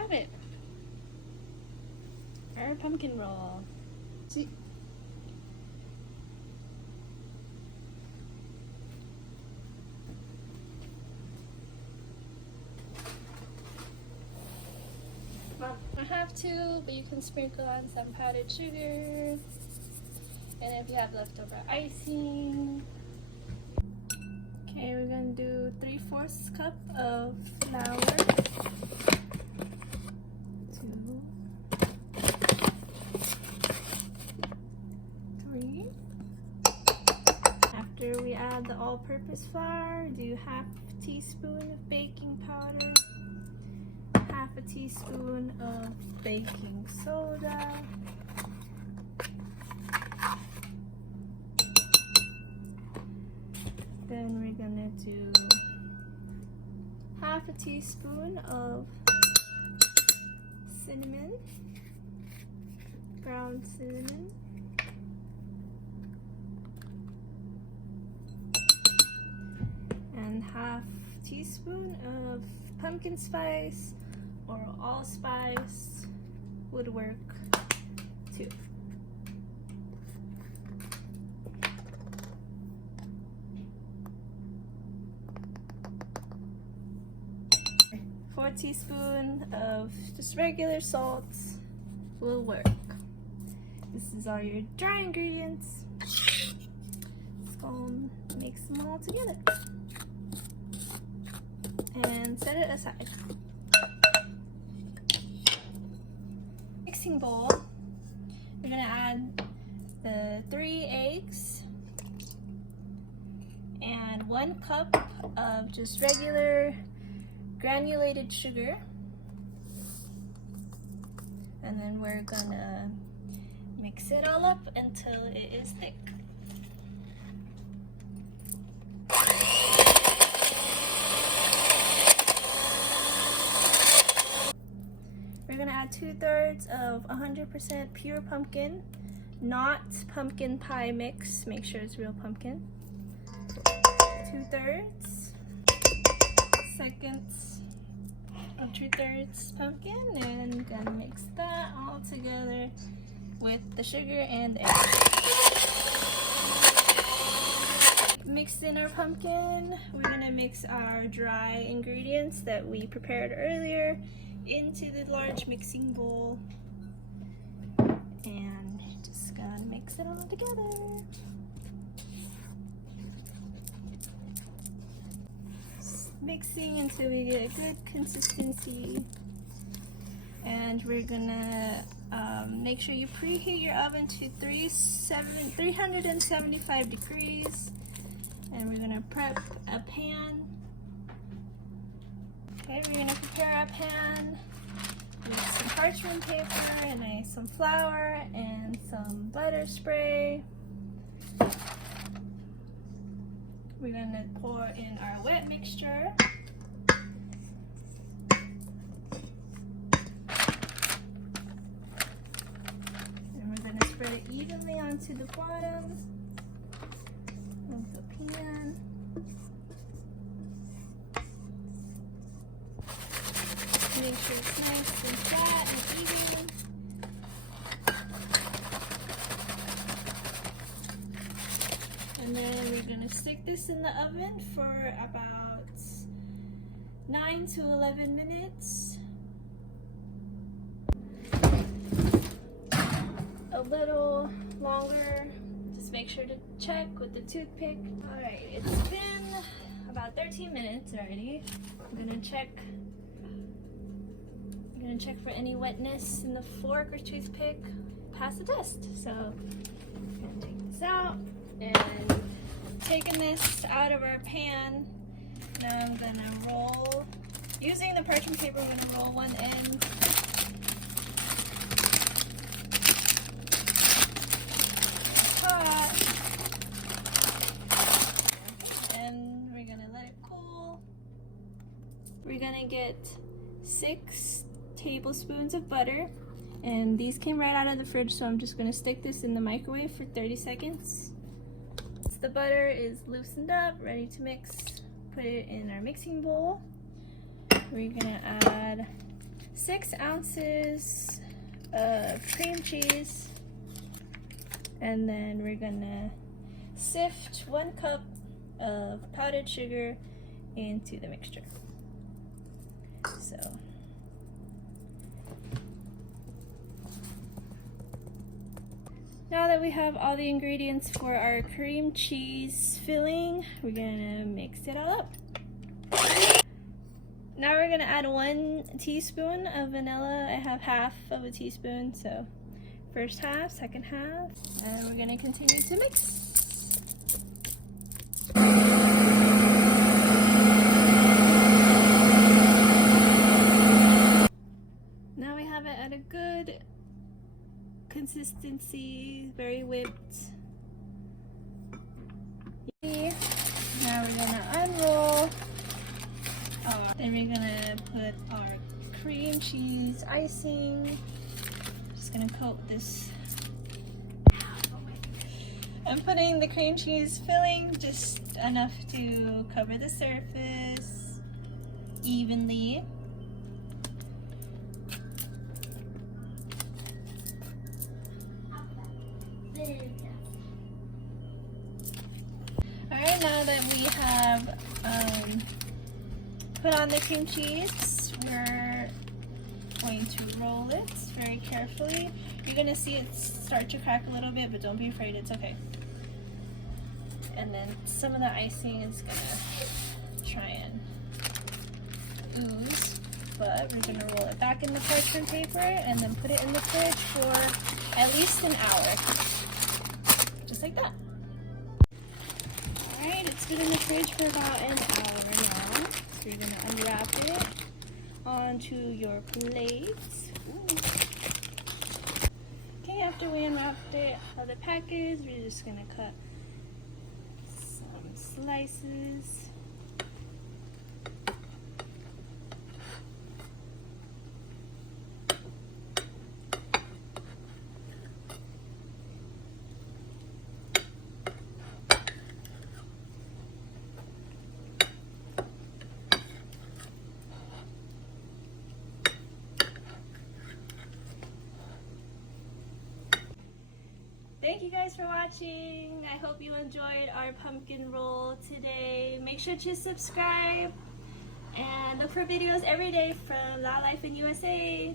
have it. Our pumpkin roll. See? Well, I have to, but you can sprinkle on some powdered sugar. And if you have leftover icing. Okay, we're gonna do 3/4 cup of flour. 2, 3. After we add the all-purpose flour, do 1/2 teaspoon of baking powder, 1/2 teaspoon of baking soda, then we're gonna do 1/2 teaspoon of cinnamon, ground cinnamon, and 1/2 teaspoon of pumpkin spice or allspice would work too. Four teaspoons of just regular salt will work. This is all your dry ingredients. Let's go and mix them all together. And set it aside. Mixing bowl. We're gonna add the 3 eggs and 1 cup of just regular granulated sugar, and then we're gonna mix it all up until it is thick. We're gonna add 2/3 of 100% pure pumpkin, not pumpkin pie mix. Make sure it's real pumpkin. 2/3 seconds of 2/3 pumpkin, and gonna mix that all together with the sugar and eggs. Mixed in our pumpkin, we're gonna mix our dry ingredients that we prepared earlier into the large mixing bowl, and just gonna mix it all together. Mixing until we get a good consistency, and we're gonna make sure you preheat your oven to 375 degrees, and we're gonna prep a pan. Okay, we're gonna prepare a pan with some parchment paper and some flour and some butter spray. We're gonna pour in our wet mixture. And we're gonna spread it evenly onto the bottom of the pan. Make sure it's nice and flat and even. And then we're gonna stick this in the oven for about 9 to 11 minutes. A little longer. Just make sure to check with the toothpick. Alright, it's been about 13 minutes already. I'm gonna check for any wetness in the fork or toothpick. Pass the test. So I'm gonna take this out. And taking this out of our pan, now I'm gonna roll, using the parchment paper, I'm gonna roll one end. Hot. And we're gonna let it cool. We're gonna get 6 tablespoons of butter, and these came right out of the fridge, so I'm just gonna stick this in the microwave for 30 seconds. The butter is loosened up, ready to mix. Put it in our mixing bowl. We're gonna add 6 6 ounces of cream cheese, and then we're gonna sift 1 cup of powdered sugar into the mixture. So now that we have all the ingredients for our cream cheese filling, we're gonna mix it all up. Now we're gonna add 1 teaspoon of vanilla. I have half of a teaspoon, so first half, second half, and we're gonna continue to mix. Now we have it at a good consistency, very whipped. Now we're gonna unroll. Then we're gonna put our cream cheese icing. Just gonna coat this. I'm putting the cream cheese filling just enough to cover the surface evenly. Alright, now that we have put on the cream cheese, we're going to roll it very carefully. You're going to see it start to crack a little bit, but don't be afraid, it's okay. And then some of the icing is going to try and ooze, but we're going to roll it back in the parchment paper and then put it in the fridge for at least an hour. Just like that. Alright, it's been in the fridge for about an hour now. So you're going to unwrap it onto your plate. Ooh. Okay, after we unwrapped it out of the package, we're just going to cut some slices. Thank you guys for watching. I hope you enjoyed our pumpkin roll today. Make sure to subscribe and look for videos every day from La Life in USA.